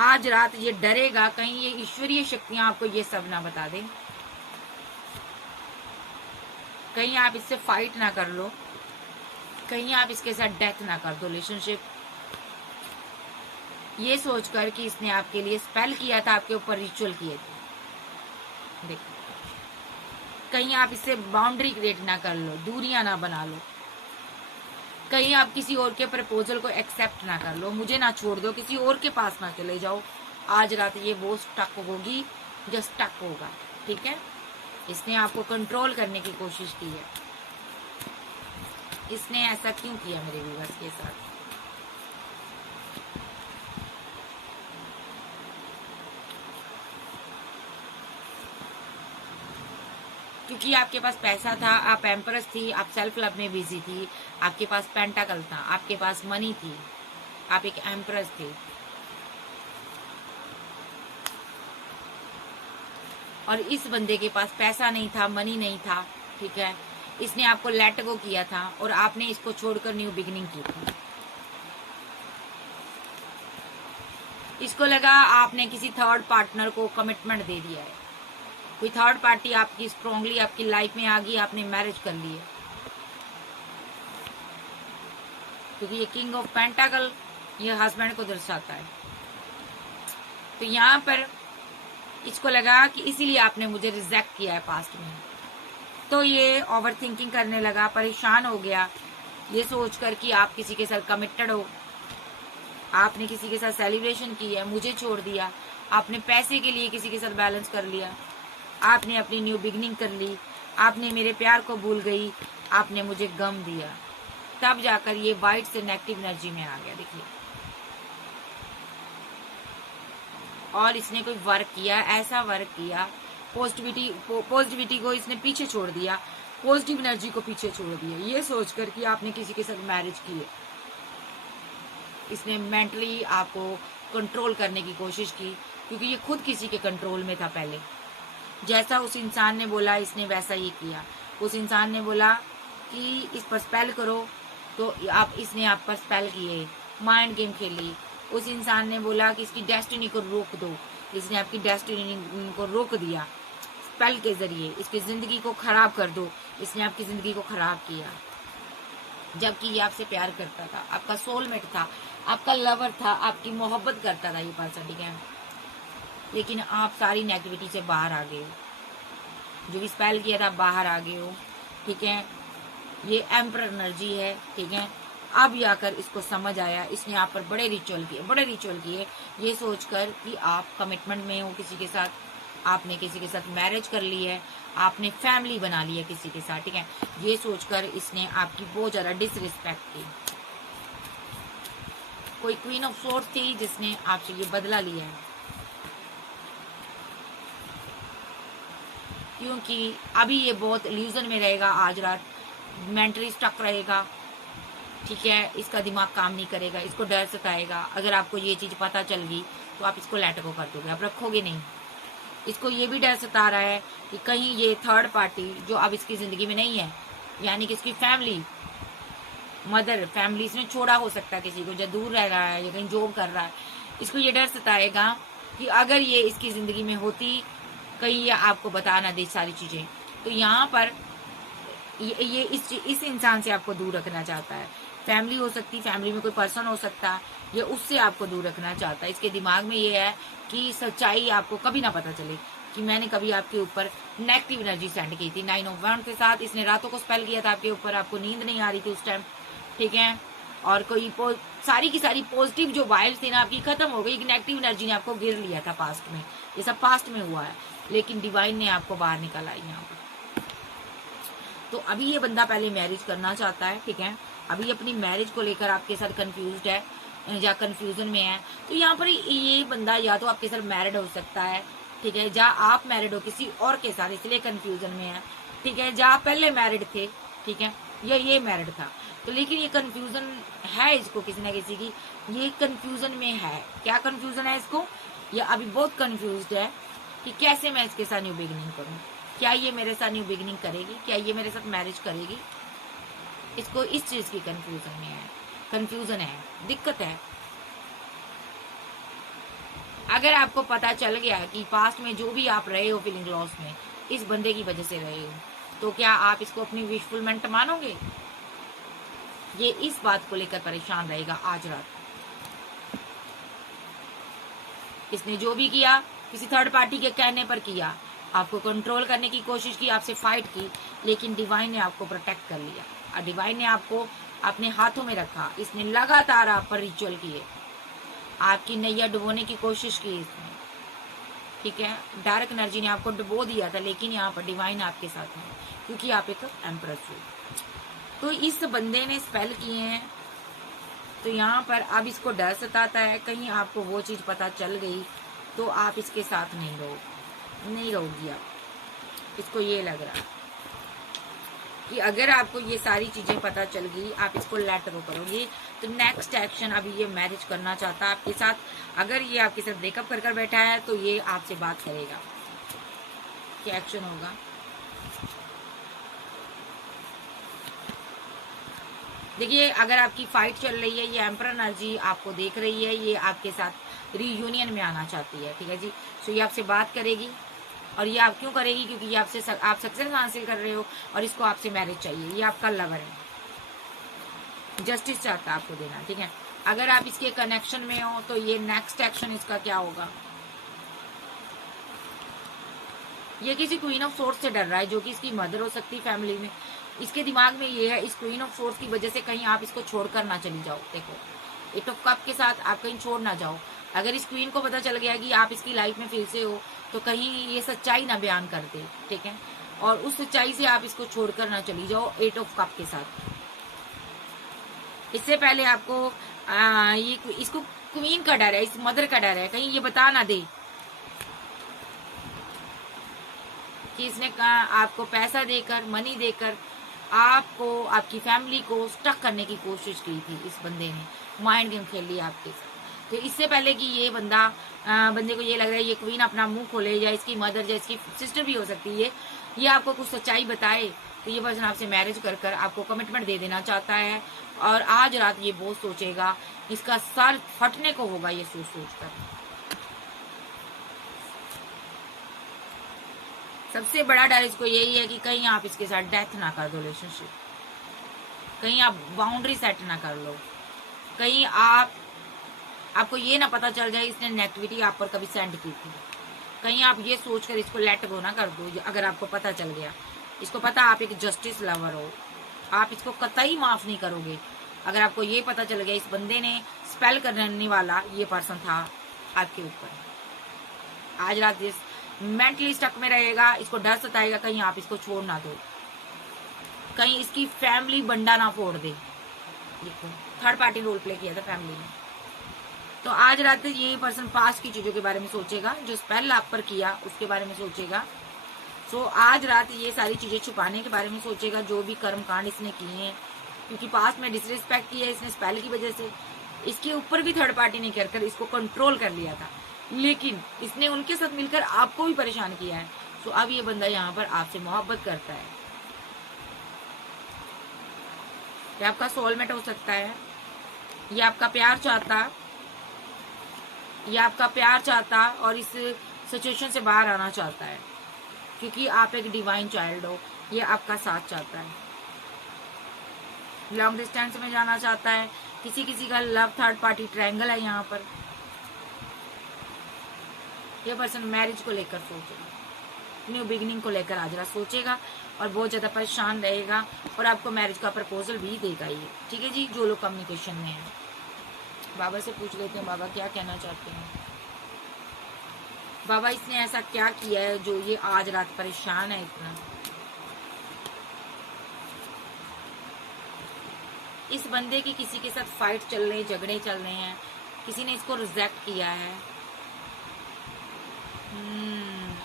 आज रात ये डरेगा कहीं ये ईश्वरीय शक्तियां आपको ये सब ना बता दें, कहीं आप इससे फाइट ना कर लो, कहीं आप इसके साथ डेथ ना कर दो रिलेशनशिप, ये सोचकर कि इसने आपके लिए स्पेल किया था, आपके ऊपर रिचुअल किए थे। देखो, कहीं आप इससे बाउंड्री क्रिएट ना कर लो, दूरियां ना बना लो, कहीं आप किसी और के प्रपोजल को एक्सेप्ट ना कर लो, मुझे ना छोड़ दो, किसी और के पास ना चले जाओ। आज रात ये वो स्टक होगी जो स्टक होगा, ठीक है। इसने आपको कंट्रोल करने की कोशिश की है। इसने ऐसा क्यों किया मेरे व्यूअर्स के साथ? क्योंकि आपके पास पैसा था, आप एम्प्रेस थी, आप सेल्फ लव में बिजी थी, आपके पास पेंटाकल था, आपके पास मनी थी, आप एक एम्प्रेस थे। और इस बंदे के पास पैसा नहीं था, मनी नहीं था, ठीक है। इसने आपको लेट गो किया था और आपने इसको छोड़कर न्यू बिगिनिंग की थी। इसको लगा आपने किसी थर्ड पार्टनर को कमिटमेंट दे दिया है, कोई थर्ड पार्टी आपकी स्ट्रांगली आपकी लाइफ में आ गई, आपने मैरिज कर ली है। क्योंकि ये किंग ऑफ पेंटाकल ये हस्बैंड को दर्शाता है। तो यहाँ पर इसको लगा कि इसीलिए आपने मुझे रिजेक्ट किया है पास्ट में। तो ये ओवर थिंकिंग करने लगा, परेशान हो गया, ये सोचकर कि आप किसी के साथ कमिटेड हो, आपने किसी के साथ सेलिब्रेशन की है, मुझे छोड़ दिया, आपने पैसे के लिए किसी के साथ बैलेंस कर लिया, आपने अपनी न्यू बिगनिंग कर ली, आपने मेरे प्यार को भूल गई, आपने मुझे गम दिया। तब जाकर ये वाइट से नेगेटिव एनर्जी में आ गया, देखिए। और इसने कोई वर्क किया, ऐसा वर्क किया, पॉजिटिविटी को इसने पीछे छोड़ दिया, पॉजिटिव एनर्जी को पीछे छोड़ दिया, ये सोचकर कि आपने किसी के साथ मैरिज की है। इसने मेंटली आपको कंट्रोल करने की कोशिश की, क्योंकि ये खुद किसी के कंट्रोल में था पहले। जैसा उस इंसान ने बोला इसने वैसा ही किया। उस इंसान ने बोला कि इस पर स्पेल करो, तो इसने आप पर स्पेल किए, माइंड गेम खेली। उस इंसान ने बोला कि इसकी डेस्टिनी को रोक दो, इसने आपकी डेस्टिनी को रोक दिया स्पेल के जरिए। इसकी जिंदगी को खराब कर दो, इसने आपकी जिंदगी को खराब किया। जबकि ये आपसे प्यार करता था, आपका सोलमेट था, आपका लवर था, आपकी मोहब्बत करता था ये पर्सन, ठीक है। लेकिन आप सारी नेगेटिविटी से बाहर आ गए हो, जो भी स्पेल किया था बाहर आ गए हो, ठीक है। ये एम्परर एनर्जी है, ठीक है। अब जाकर इसको समझ आया, इसने आप पर बड़े रिचुअल किए, ये सोचकर कि आप कमिटमेंट में हो किसी के साथ, आपने किसी के साथ मैरिज कर ली है, आपने फैमिली बना ली है किसी के साथ, ठीक है। ये सोचकर इसने आपकी बहुत ज्यादा डिसरिस्पेक्ट की। कोई क्वीन ऑफ सोर्स थी जिसने आपसे ये बदला लिया है, क्योंकि अभी ये बहुत इल्यूजन में रहेगा, आज रात मेंटली स्टक रहेगा, ठीक है। इसका दिमाग काम नहीं करेगा, इसको डर सताएगा। अगर आपको ये चीज पता चल गई तो आप इसको लेट गो कर दोगे, आप रखोगे नहीं। इसको ये भी डर सता रहा है कि कहीं ये थर्ड पार्टी जो अब इसकी जिंदगी में नहीं है, यानी कि इसकी फैमिली, मदर फैमिली, इसने छोड़ा हो सकता है किसी को जो दूर रह रहा है या कहीं जॉब कर रहा है। इसको ये डर सताएगा कि अगर ये इसकी जिंदगी में होती, कहीं ये आपको बता ना दे सारी चीजें। तो यहाँ पर ये इस इंसान से आपको दूर रखना चाहता है। फैमिली हो सकती, फैमिली में कोई पर्सन हो सकता, ये उससे आपको दूर रखना चाहता है। इसके दिमाग में ये है कि सच्चाई आपको कभी ना पता चले कि मैंने कभी आपके ऊपर नेगेटिव एनर्जी सेंड की थी। 9 ऑफ वांड के साथ इसने रातों को स्पेल किया था आपके ऊपर, आपको नींद नहीं आ रही थी उस टाइम, ठीक है। और कोई सारी की सारी पॉजिटिव जो वाइब्स थी ना आपकी खत्म हो गई, नेगेटिव एनर्जी ने आपको गिर लिया था पास्ट में। ये सब पास्ट में हुआ है, लेकिन डिवाइन ने आपको बाहर निकाला यहाँ पर। तो अभी ये बंदा पहले मैरिज करना चाहता है, ठीक है। अभी अपनी मैरिज को लेकर आपके साथ कंफ्यूज्ड है या कंफ्यूजन में है। तो यहाँ पर ये बंदा या तो आपके साथ मैरिड हो सकता है, ठीक है, या आप मैरिड हो किसी और के साथ, इसलिए कंफ्यूजन में है, ठीक है। या आप पहले मैरिड थे, ठीक है, या ये मैरिड था, तो लेकिन ये कंफ्यूजन है इसको किसी ना किसी की, ये कंफ्यूजन में है। क्या कंफ्यूजन है इसको? ये अभी बहुत कंफ्यूज्ड है कि कैसे मैं इसके साथ न्यू बिगिनिंग करूं, क्या ये मेरे साथ न्यू बिगिनिंग करेगी, क्या ये मेरे साथ मैरिज करेगी। इसको इस चीज की कंफ्यूजन में है, कंफ्यूजन है, दिक्कत है। अगर आपको पता चल गया कि पास्ट में जो भी आप रहे हो फीलिंग लॉस में, इस बंदे की वजह से रहे हो, तो क्या आप इसको अपनी विशफुलमेंट मानोगे? ये इस बात को लेकर परेशान रहेगा आज रात। इसने जो भी किया किसी थर्ड पार्टी के कहने पर किया, आपको कंट्रोल करने की कोशिश की, आपसे फाइट की, लेकिन डिवाइन ने आपको प्रोटेक्ट कर लिया और डिवाइन ने आपको अपने हाथों में रखा। इसने लगातार आप पर रिचुअल किए, आपकी नैया डुबोने की कोशिश की इसने, ठीक है। डार्क एनर्जी ने आपको डुबो दिया था, लेकिन यहाँ पर डिवाइन आपके साथ है, क्योंकि आप एक एम्प्रेस हो। तो इस बंदे ने स्पेल किए हैं, तो यहाँ पर अब इसको डर सताता है कहीं आपको वो चीज पता चल गई तो आप इसके साथ नहीं रहोगी आप। इसको ये लग रहा है कि अगर आपको ये सारी चीजें पता चल गई, आप इसको लेट गो करोगे, तो नेक्स्ट एक्शन, अभी ये मैरिज करना चाहता है आपके साथ। अगर ये आपके साथ ब्रेकअप कर बैठा है तो ये आपसे बात करेगा, क्या एक्शन होगा। देखिए, अगर आपकी फाइट चल रही है, ये एम्परर एनर्जी आपको देख रही है, ये आपके साथ रीयूनियन में आना चाहती है, ठीक है जी। सो ये आपसे बात करेगी, और ये आप क्यों करेगी? क्योंकि ये आप सक्सेस हासिल कर रहे हो और इसको आपसे मैरिज चाहिए। ये आपका लवर है, जस्टिस चाहता है आपको देना, ठीक है। अगर आप इसके कनेक्शन में हो तो ये नेक्स्ट एक्शन इसका क्या होगा? ये किसी क्वीन ऑफ सोर्स से डर रहा है, जो कि इसकी मदर हो सकती है फैमिली में। इसके दिमाग में ये है, इस क्वीन ऑफ सोर्स की वजह से कहीं आप इसको छोड़कर ना चली जाओ। देखो, एट ऑफ कप के साथ आप कहीं छोड़ ना जाओ। अगर इस क्वीन को पता चल गया कि आप इसकी लाइफ में फिर से हो, तो कहीं ये सच्चाई ना बयान कर दे, ठीक है, और उस सच्चाई से आप इसको छोड़कर ना चली जाओ एट ऑफ कप के साथ। इससे पहले आपको ये इसको क्वीन का डर है, इस मदर का डर है, कहीं ये बता ना दे कि इसने आपको पैसा देकर, मनी देकर आपको, आपकी फैमिली को स्टक करने की कोशिश की थी। इस बंदे ने माइंड गेम खेल लिया आपके साथ। तो इससे पहले कि ये बंदे को ये लग रहा है ये क्वीन अपना मुंह खोले, या इसकी मदर या इसकी सिस्टर भी हो सकती है, ये आपको कुछ सच्चाई बताए, तो ये पर्सन आपसे मैरिज कर आपको कमिटमेंट दे देना चाहता है। और आज रात ये बहुत सोचेगा, इसका सर फटने को होगा ये सोच कर। सबसे बड़ा डर इसको यही है कि कहीं आप इसके साथ डेथ ना कर दो रिलेशनशिप, कहीं आप बाउंड्री सेट ना कर लो, कहीं आपको ये ना पता चल जाए इसने नेगेटिविटी आप पर कभी सेंड की थी, कहीं आप ये सोचकर इसको लेट गो ना कर दो। अगर आपको पता चल गया, इसको पता आप एक जस्टिस लवर हो, आप इसको कतई माफ नहीं करोगे। अगर आपको ये पता चल गया इस बंदे ने स्पेल करने वाला ये पर्सन था आपके ऊपर, आज रात इस मेंटली स्टक में रहेगा, इसको डर सताएगा कहीं आप इसको छोड़ ना दो, कहीं इसकी फैमिली बंडा ना फोड़ दे। देखो, थर्ड पार्टी रोल प्ले किया था फैमिली में। तो आज रात ये पर्सन पास्ट की चीजों के बारे में सोचेगा, जो स्पेल आप पर किया उसके बारे में सोचेगा। सो आज रात ये सारी चीजें छुपाने के बारे में सोचेगा, जो भी कर्म कांड इसने किए हैं, क्योंकि पास्ट में डिसरिस्पेक्ट किया है इसने स्पेल की वजह से। इसके ऊपर भी थर्ड पार्टी ने कर इसको कंट्रोल कर लिया था, लेकिन इसने उनके साथ मिलकर आपको भी परेशान किया है। तो अब ये बंदा यहाँ पर आपसे मोहब्बत करता है, ये आपका सोलमेट हो सकता है, ये आपका प्यार चाहता, ये आपका प्यार चाहता और इस सिचुएशन से बाहर आना चाहता है, क्योंकि आप एक डिवाइन चाइल्ड हो। ये आपका साथ चाहता है, लॉन्ग डिस्टेंस में जाना चाहता है, किसी का लव थर्ड पार्टी ट्रायंगल है यहाँ पर। ये पर्सन मैरिज को लेकर सोचेगा, न्यू बिगिनिंग को लेकर आज रात सोचेगा और बहुत ज्यादा परेशान रहेगा, और आपको मैरिज का प्रपोजल भी देगा ये, ठीक है जी। जो लोग कम्युनिकेशन में है, बाबा से पूछ लेते हैं बाबा क्या कहना चाहते हैं। बाबा इसने ऐसा क्या किया है जो ये आज रात परेशान है इतना। इस बंदे की किसी के साथ फाइट चल रहे, झगड़े चल रहे हैं, किसी ने इसको रिजेक्ट किया है।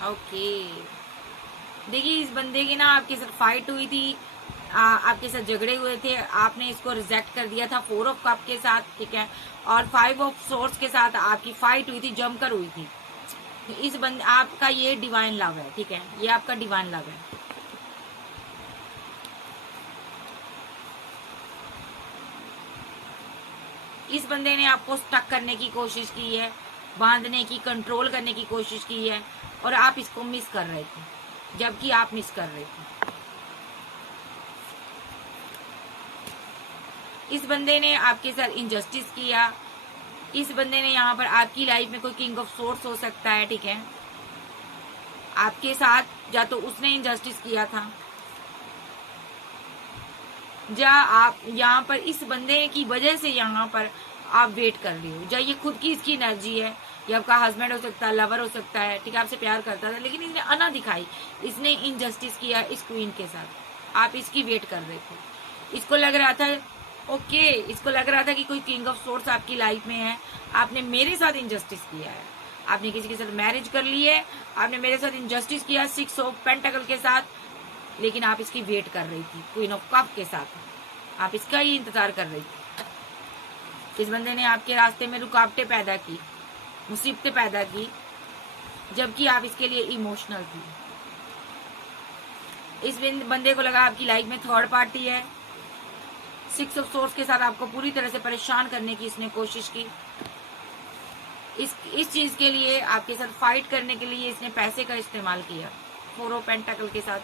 ओके, देखिए इस बंदे की ना आपके साथ फाइट हुई थी, आपके साथ झगड़े हुए थे, आपने इसको रिजेक्ट कर दिया था 4 ऑफ कप के साथ, ठीक है, और 5 ऑफ सोर्स के साथ आपकी फाइट हुई थी, जमकर हुई थी। इस बंदे आपका ये डिवाइन लव है, ठीक है, ये आपका डिवाइन लव है। इस बंदे ने आपको स्टक करने की कोशिश की है, बांधने की, कंट्रोल करने की कोशिश की है, और आप इसको मिस कर रहे थे, जबकि आप मिस कर रहे थे। इस बंदे ने आपके साथ इनजस्टिस किया। इस बंदे ने यहाँ पर आपकी लाइफ में कोई किंग ऑफ सोर्स हो सकता है, ठीक है, आपके साथ या तो उसने इनजस्टिस किया था, या आप यहाँ पर इस बंदे की वजह से यहाँ पर आप वेट कर रहे हो, या ये खुद की इसकी एनर्जी है, ये आपका हस्बैंड हो सकता है, लवर हो सकता है, ठीक है, आपसे प्यार करता था, लेकिन इसने अना दिखाई, इसने इनजस्टिस किया इस क्वीन के साथ, आप इसकी वेट कर रहे थे। इसको लग रहा था ओके, इसको लग रहा था कि कोई किंग ऑफ सोर्स आपकी लाइफ में है, आपने मेरे साथ इनजस्टिस किया है, आपने किसी के साथ मैरिज कर ली है, आपने मेरे साथ इनजस्टिस किया 6 ऑफ पेंटाकल के साथ, लेकिन आप इसकी वेट कर रही थी क्वीन ऑफ कप के साथ, आप इसका ही इंतजार कर रही थी। इस बंदे ने आपके रास्ते में रुकावटें पैदा की, मुसीबतें पैदा की, जबकि आप इसके लिए इमोशनल थी। इस बंदे को लगा आपकी लाइफ में थर्ड पार्टी है, 6 ऑफ सोर्स के साथ आपको पूरी तरह से परेशान करने की इसने कोशिश की। इस चीज के लिए आपके साथ फाइट करने के लिए इसने पैसे का इस्तेमाल किया 4 ऑफ पेंटाकल के साथ,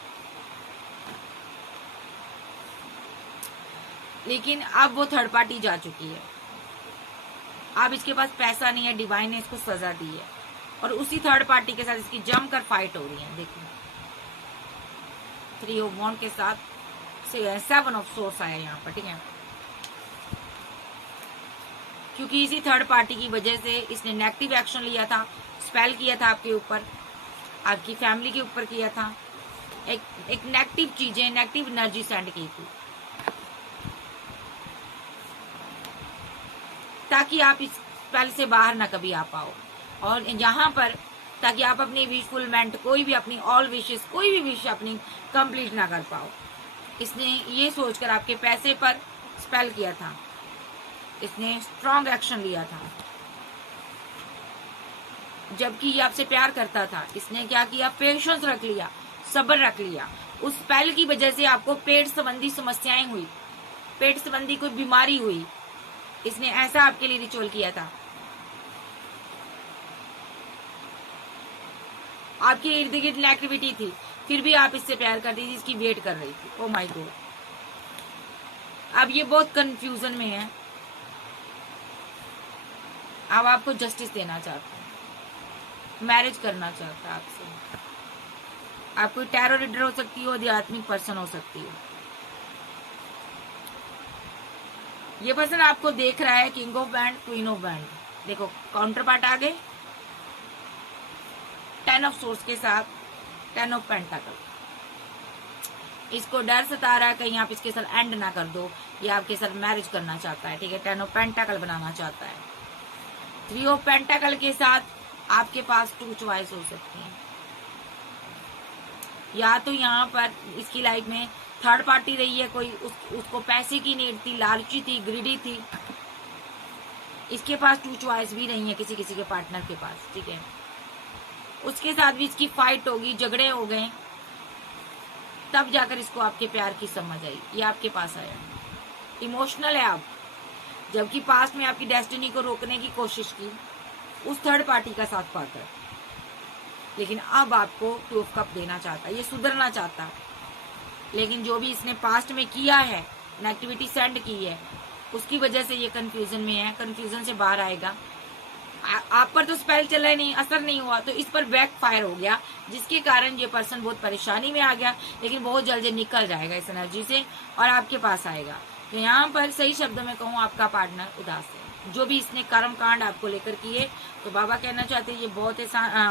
लेकिन अब वो थर्ड पार्टी जा चुकी है, अब इसके पास पैसा नहीं है, डिवाइन ने इसको सजा दी है, और उसी थर्ड पार्टी के साथ इसकी जमकर फाइट हो रही है। देखो 3 ऑफ वॉन्ड के साथ 7 ऑफ सोर्स आया यहाँ पर, ठीक है। क्योंकि इसी थर्ड पार्टी की वजह से इसने नेगेटिव एक्शन लिया था, स्पेल किया था आपके ऊपर, आपकी फैमिली के ऊपर किया था, एक नेगेटिव चीजें, नेगेटिव एनर्जी सेंड की थी, ताकि आप इस स्पेल से बाहर ना कभी आ पाओ। और यहाँ पर ताकि आप अपनी विशफुलमेंट, कोई भी अपनी ऑल विशेस, कोई भी विश अपनी कंप्लीट ना कर पाओ। इसने ये सोचकर आपके पैसे पर स्पेल किया था, इसने स्ट्रॉन्ग एक्शन लिया था। जबकि ये आपसे प्यार करता था, इसने क्या किया, पेशेंस रख लिया, सब्र रख लिया। उस स्पेल की वजह से आपको पेट संबंधी समस्याएं हुई, पेट संबंधी कोई बीमारी हुई, इसने ऐसा आपके लिए रिचुअल किया था। आपके इर्द गिर्द नेगेटिविटी थी, फिर भी आप इससे प्यार करती थी, इसकी वेट कर रही थी। ओ माय गॉड, अब ये बहुत कंफ्यूजन में है। अब आपको जस्टिस देना चाहता है, मैरिज करना चाहता है आपसे। आप कोई टैरो रीडर हो सकती हो, आध्यात्मिक पर्सन हो सकती हो। ये पर्सन आपको देख रहा है, king of wand, queen of wand. देखो काउंटर पार्ट आ गए 10 ऑफ सोर्स के साथ 10 ऑफ पेंटाकल। इसको डर सता रहा है कहीं आप इसके साथ एंड ना कर दो, या आपके साथ मैरिज करना चाहता है, ठीक है। 10 ऑफ पेंटाकल बनाना चाहता है। 3 ऑफ पेंटाकल के साथ आपके पास 2 चॉइस हो सकती हैं। या तो यहाँ पर इसकी लाइफ में थर्ड पार्टी रही है कोई, उसको पैसे की नीड थी, लालची थी, ग्रीडी थी। इसके पास 2 चॉइस भी नहीं है किसी किसी के पार्टनर के पास, ठीक है। उसके साथ भी इसकी फाइट होगी, झगड़े हो गए, तब जाकर इसको आपके प्यार की समझ आई, ये आपके पास आया। इमोशनल है आप, जबकि पास्ट में आपकी डेस्टिनी को रोकने की कोशिश की उस थर्ड पार्टी का साथ पाकर, लेकिन अब आपको 2 ऑफ कप देना चाहता है, ये सुधरना चाहता है। लेकिन जो भी इसने पास्ट में किया है, नेगेटिविटी सेंड की है, उसकी वजह से ये कंफ्यूजन में है, कंफ्यूजन से बाहर आएगा। आप पर तो स्पेल चला ही नहीं, असर नहीं हुआ, तो इस पर बैक फायर हो गया, जिसके कारण ये पर्सन बहुत परेशानी में आ गया। लेकिन बहुत जल्दी निकल जाएगा इस एनर्जी से और आपके पास आएगा। तो यहाँ पर सही शब्दों में कहूँ, आपका पार्टनर उदास है। जो भी इसने कर्म कांड आपको लेकर किए, तो बाबा कहना चाहते हैं ये बहुत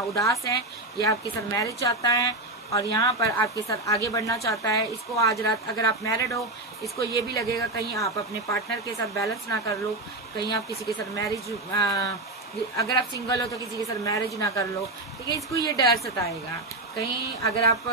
उदास है, ये आपके साथ मैरिज चाहता है और यहाँ पर आपके साथ आगे बढ़ना चाहता है। इसको आज रात, अगर आप मैरिड हो, इसको ये भी लगेगा कहीं आप अपने पार्टनर के साथ बैलेंस ना कर लो, कहीं आप किसी के साथ मैरिज, अगर आप सिंगल हो तो किसी के साथ मैरिज ना कर लो, ठीक है। इसको ये डर सताएगा। कहीं अगर आप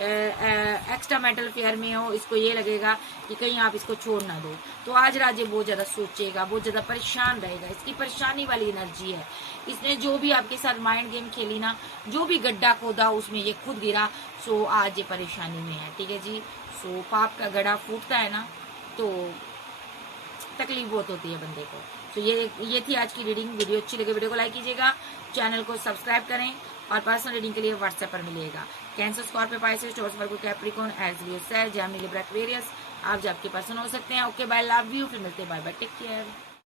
एक्स्ट्रा मैरिटल अफेयर में हो, इसको ये लगेगा कि कहीं आप इसको छोड़ ना दो। तो आज रात ये बहुत ज्यादा सोचेगा, बहुत ज्यादा परेशान रहेगा। इसकी परेशानी वाली एनर्जी है। इसने जो भी आपके साथ माइंड गेम खेली ना, जो भी गड्ढा खोदा उसमें ये खुद गिरा, सो आज ये परेशानी में है, ठीक है जी। सो पाप का गड्ढा फूटता है ना, तो तकलीफ बहुत होती है बंदे को। तो ये थी आज की रीडिंग। वीडियो अच्छी लगे वीडियो को लाइक कीजिएगा, चैनल को सब्सक्राइब करें और पर्सनल रीडिंग के लिए व्हाट्सएप पर मिलेगा। कैंसर, स्कॉर्पियो, पाइसेस, टॉरस, वर्गो, कैप्रिकॉर्न, एज लियो, सेल, जेमिनी, लिब्रा, एक्वेरियस, आप जब के पर्सन हो सकते हैं। ओके बाय, लव यू, फिर मिलते हैं, बाय बाय, टेक केयर।